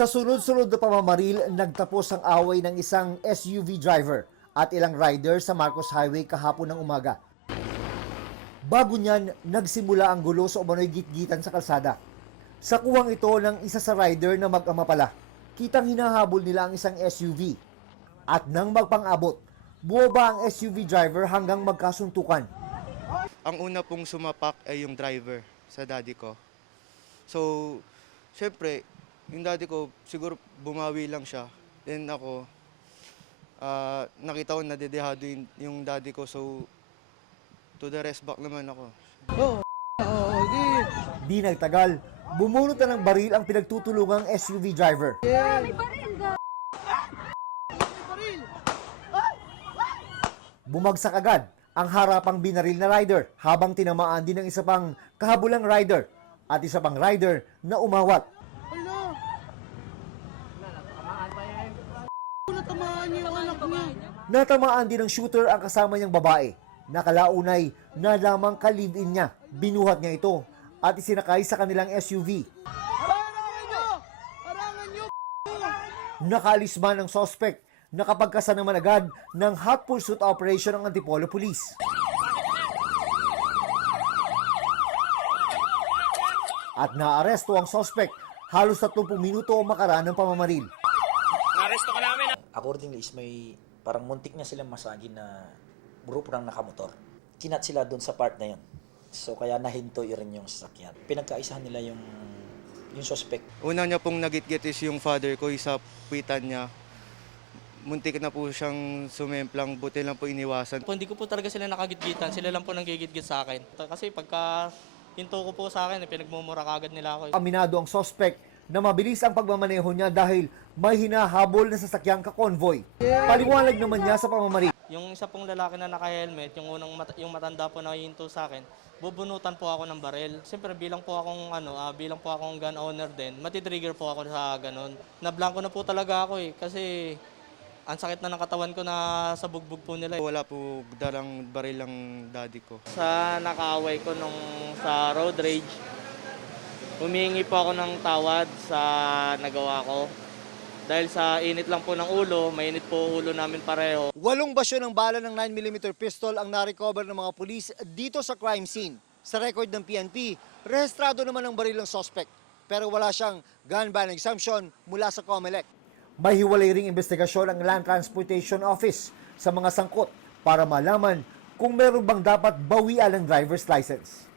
Sa sunod-sunod na pamamaril, nagtapos ang away ng isang SUV driver at ilang rider sa Marcos Highway kahapon ng umaga. Bago niyan, nagsimula ang gulo sa umano'y gitgitan sa kalsada. Sa kuwang ito ng isa sa rider na mag-ama pala, kitang hinahabol nila ang isang SUV. At nang magpang-abot, bumaba ang SUV driver hanggang magkasuntukan. Ang una pong sumapak ay yung driver sa daddy ko. So, syempre, yung daddy ko, siguro bumawi lang siya. Then ako, nakita ko nadedehado yung daddy ko. So, to the rest back naman ako. Di nagtagal, bumunot na ng baril ang pinagtutulungang SUV driver. May baril ga. Bumagsak agad ang harapang binaril na rider habang tinamaan din ng isa pang kahabulang rider at isa pang rider na umawat. Natamaan din ng shooter ang kasama niyang babae. Nakalaunay na lamang ka-live-in niya. Binuhat niya ito at isinakay sa kanilang SUV. Nakaalis man ang suspect. Nakapagkasa naman agad ng hot pursuit operation ng Antipolo Police. At naaresto ang suspect halos 30 minuto o makaraan ng pamamaril. Naresto ka namin. Accordingly is may parang muntik na silang masagin na grupo ng nakamotor. Kinat sila doon sa part na yun. So kaya nahinto rin yung sasakyan. Pinagkaisahan nila yung suspect. Una niya pong nagitgit is yung father ko, isa puwitan niya. Muntik na po siyang sumemplang, buti lang po iniwasan. Hindi ko po talaga sila nakagitgitan, sila lang po nang gigitgit sa akin. Kasi pagka hinto ko po sa akin, pinagmumura kagad nila ako. Aminado ang suspect na mabilis ang pagmamaneho niya dahil may hinahabol na sasakyang ka-convoy. Paliwanag naman niya sa pamamaril. Yung isa pong lalaki na naka-helmet, yung matanda po na hinto sa akin, bubunutan po ako ng baril. Siyempre bilang po akong gun owner din, matitrigger po ako sa ganun. Nablangko na po talaga ako kasi ang sakit na ng katawan ko na sa bugbog po nila. Wala po dalang baril ang daddy ko. Sa nakaaway ko sa road rage, humihingi po ako ng tawad sa nagawa ko. Dahil sa init lang po ng ulo, mainit po ulo namin pareho. 8 basyo ng bala ng 9mm pistol ang narecover ng mga pulis dito sa crime scene. Sa record ng PNP, rehistrado naman ang baril ng suspect. Pero wala siyang gun ban exemption mula sa COMELEC. May hiwalay ring investigasyon ang Land Transportation Office sa mga sangkot para malaman kung meron bang dapat bawian ng driver's license.